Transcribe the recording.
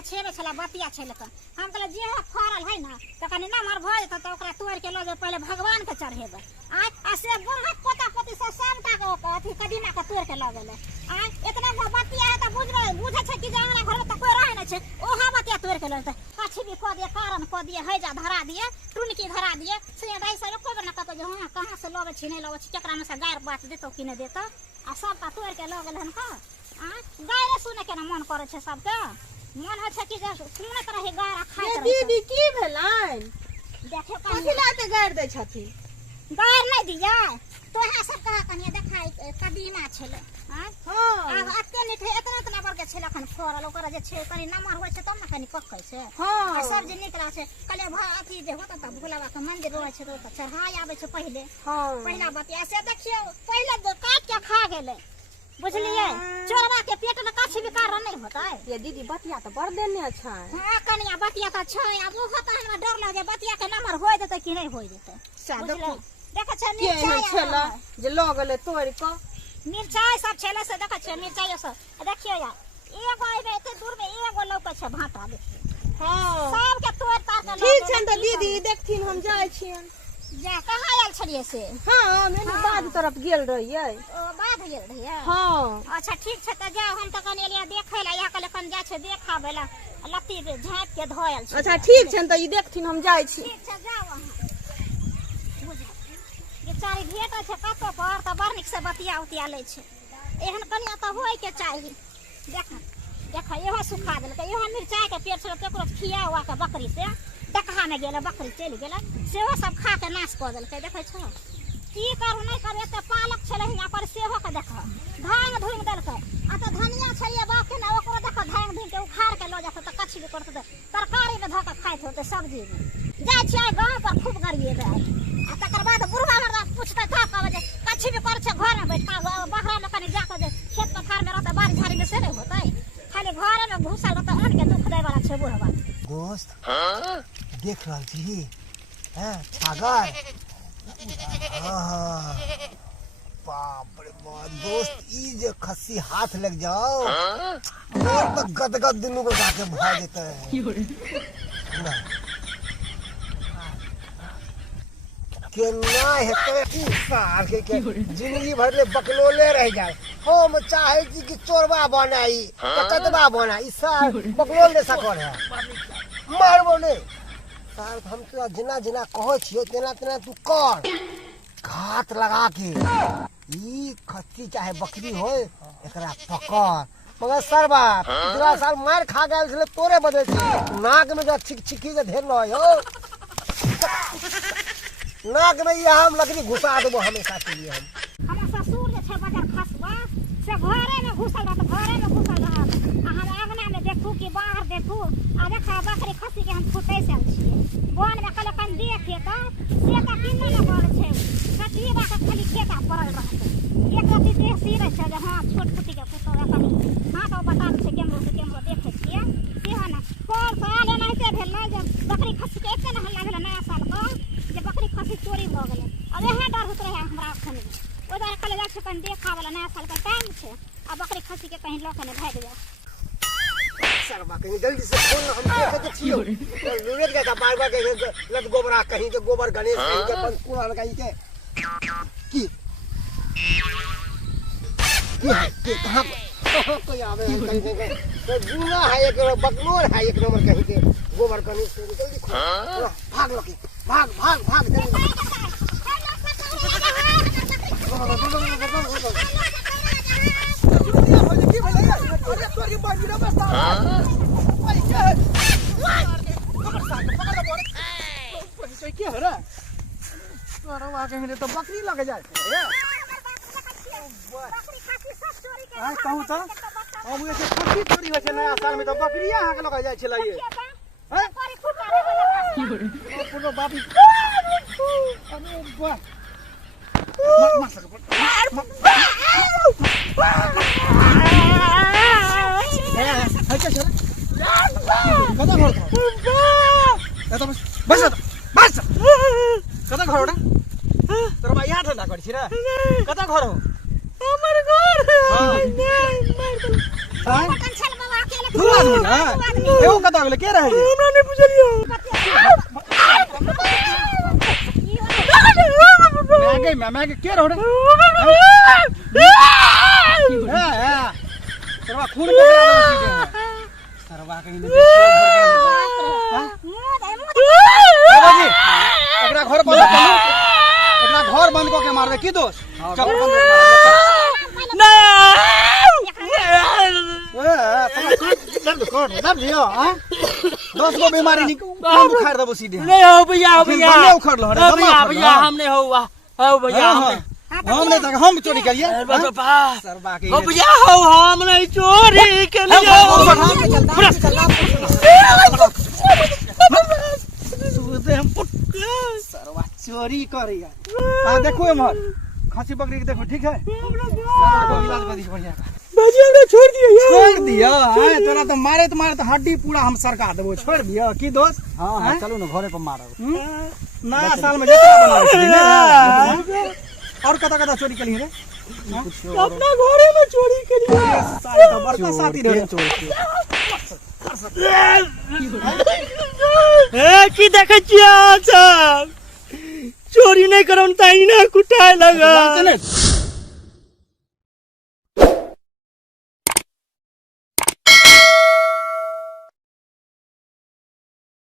के छेबे छला बतिया छले त हम कहले जे फरल है ना त कनी नमहर भ जेत त ओकरा तोड़ के ल जे पहले भगवान के चढ़ेबे आ से बुढ़ा पोता पोती से सबटा के अथी कदीमा के तोड़ के ल गेले आ इतना बतिया है त बुझे छै कि जे हमरा घर में त कोई रहे न छै ओहा बतिया तोड़ के ल त पाछी भी क दिए कारण क दिए है जा धरा दिए टुनकी धरा दिए से भाई सब एको बेर न कहतो जे हां कहां से लवे छी नहीं लवे छी केकरा में से गायर बात देतो कि नहीं देतो आ सबटा तोड़ के ल गेले हन का गायरे सुने के ना मन करे छै सबके मन है छै कि जे सुनत रहे गायरा खाइत रहे दीदी की भेलाइन देखे कथि लाते गायर दै छथि गायर नहीं दिया तो है सब कहा कनिया देखाई कदीमा छले हां अब अते नहीं थे इतना इतना बड़ के छले खन फरल ओकरा जे छै कनी नमहर होय छै तब न कनी पक्कै छै हां सब जे निकला छै कले भा अथी जे होता त भोलाबा के मंदिर रहै छै त चढ़ाई आबै छै पहिले हां पहिला बतिया से देखियो पहिले काट के खा गेले बुझलिए चोरवा के पेट में काछ भी कारण नहीं होता है ये दीदी बतिया तो बड़ देने छै हां कनिया बतिया त छै अब वो होता हमरा डर लगे बतिया के नंबर होय देते कि नहीं होय देते देखो देखा छै के नहीं छला जे ल गेले तोड़ के मिर्चाई सब छले से देखा छै मिर्चाई सब देखियो यार एगो आइबे एते दूर में एगो लौके छै भाटा देखियो हां सब के तोड़ तार के ठीक छै त दीदी देखथिन हम जाय छियन जा कहां आयल छलिए से हां मैंने बाद तरफ गेल रहिए ओ बाद गेल रहिए हां अच्छा ठीक छै त जाओ हम त कने लिया देखे ला या कले कन जा छै देखाबे ला लत्ती झाँप के धोयल छै अच्छा ठीक छै त ई देखथिन हम जाय छी ठीक छै जाओ अहाँ बेचारी भेट छै कतो पर त बड़ निक से बतिया उतिया ले छै एहन कनिया त होय के चाहिए देख इहो सुखा देलकै इहो मिर्चाई के पेड़ छल केकरो खिया हुआ के बकरी से डकहा में गेले बकरी चलि गेले सेहो सब खा के नाश क देलकै देखै छ की करू नहीं करू एते पालक छले हिया पर सेहो के देख धांग धुंग देलकै आ त धनिया छलिए बाके ना ओकरो देख धांग धुंग के उखाड़ के ल जात त कच्ची भी करत तरकारी में धक खाइत होते सब्जी में जाय छै गांव पर खूब गरिए दे आ तकर बाद बुढ़वा हमरा पूछता था कहबे जे कच्ची भी कर छै घर में बैठ के बहरा में कनी जा के जे खेत पथार में रहते बारी झाड़ी में से नहीं होतै खाली घर में घुसल रहते अन के दुख दे वाला छै बुढ़वा दोस्त देख रहल छी हैं छागर बाप रे बाप दोस्त ई जे खस्सी हाथ लग जाओ और तो गदगद दुनू को जाके भ जेते केना हेते ई साल के जिंदगी भर ले बकलोले रह जाए हम चाहे छी कि चोरवा बनाई कतबा बनाई साल बकलोल दे सकर है मारबो ने साल हम तो जिना जिना कहो छियो तेना तेना तू कर घात लगा के ई खस्सी चाहे बकरी हो एकरा पकड़ मगर सरबा पिछला साल मार खा गेल छले तोरे बदे नाक में जा छिकी के धेर लय हो नाक में ये हम लकड़ी घुसा देबो हमेशा के लिए हम हमर ससुर जे छै बजार खसबा से घरे में घुसल रहत घरे में घुसल रहत आ हम आंगना में देखू कि बाहर देखू आ देखा बकरी खस्सी के हम फुटै से छियै बोन में कल कन देखे त से त किन्ने न बोल छै कटी बा के खाली खेता पड़ल रहत एक रति देह सिरे छै जे हां छोट फुटी के फुटो अपन हां तो बता छै केमरो देखे छियै से है ना पर साल एनाइते भेल नै जे बकरी खस्सी के एते न हल्ला भेल नया साल का जे बकरी खस्सी चोरी भ गेलै अब एहे डर होत रहे हमरा अखन ओ बार कल जा छै कन देखा वाला नया साल का टाइम छै आ बकरी खस्सी के कहीं लोक ने भाग जाए सरबा कहीं जल्दी से खोल हम देखे के छियो लुरेट के बार के लत गोबरा कहीं के गोबर गणेश कहीं के बंद कुरान कहीं के की कहां कोई आवे कहीं के तो जूना है एक बकलोर है एक नंबर कहीं के गोबर गणेश जल्दी खोल भाग लोकी भाग भाग भाग जल्दी तो बकरी लग जाए कहूँ तो अब ऐसे खस्सी चोरी हो नया साल में तो बकरिया अहाँ के लग जाए छे ये पूरा बापी अरे वाह मार सक है क्या चल कदा घर तो बस बस कदा घर ओटा तोर बा यहाँ ठंडा कर छी रे कदा घर हो हमर घर हां मार दो कन छल बाबा अकेले दू आदमी ना एगो कतौ गेलै के रहै हमरा नै बुझलियो मैं के रहो रे सरवा खून पकड़ा दो सीधे सरवा कहीं नहीं बाबूजी एकरा घर बंद कर एकरा घर बंद क के मारबे की दोस्त चक्कर बंद कर दियो हां 10 गो बीमारी निकाल बुखार दबो सीधे नहीं हो भैया भैया उखड़ लो रे भैया हमने हुआ हो भैया हम नहीं तक हम चोरी करिए बाबा सरवा के हो भैया हो हम नहीं चोरी के लिए सरवा चोरी करे यार हां देखो हमर खांसी बकरी के देखो ठीक है इलाज कर दी बढ़िया बाजी हमने छोड़ दिया छोड़ दिया हां तोरा तो मारे तो हड्डी पूरा हम सरका देबो छोड़ दिया की दोस्त हां चलो ना घरे पर मारो नया साल में जतरा बनावे छी और कता चोरी करी रे अपना घरे में चोरी करी साले तो बड़का साथी रे चोरी की देखे छिया सब चोरी नहीं करम ताई ना कुटाए लगा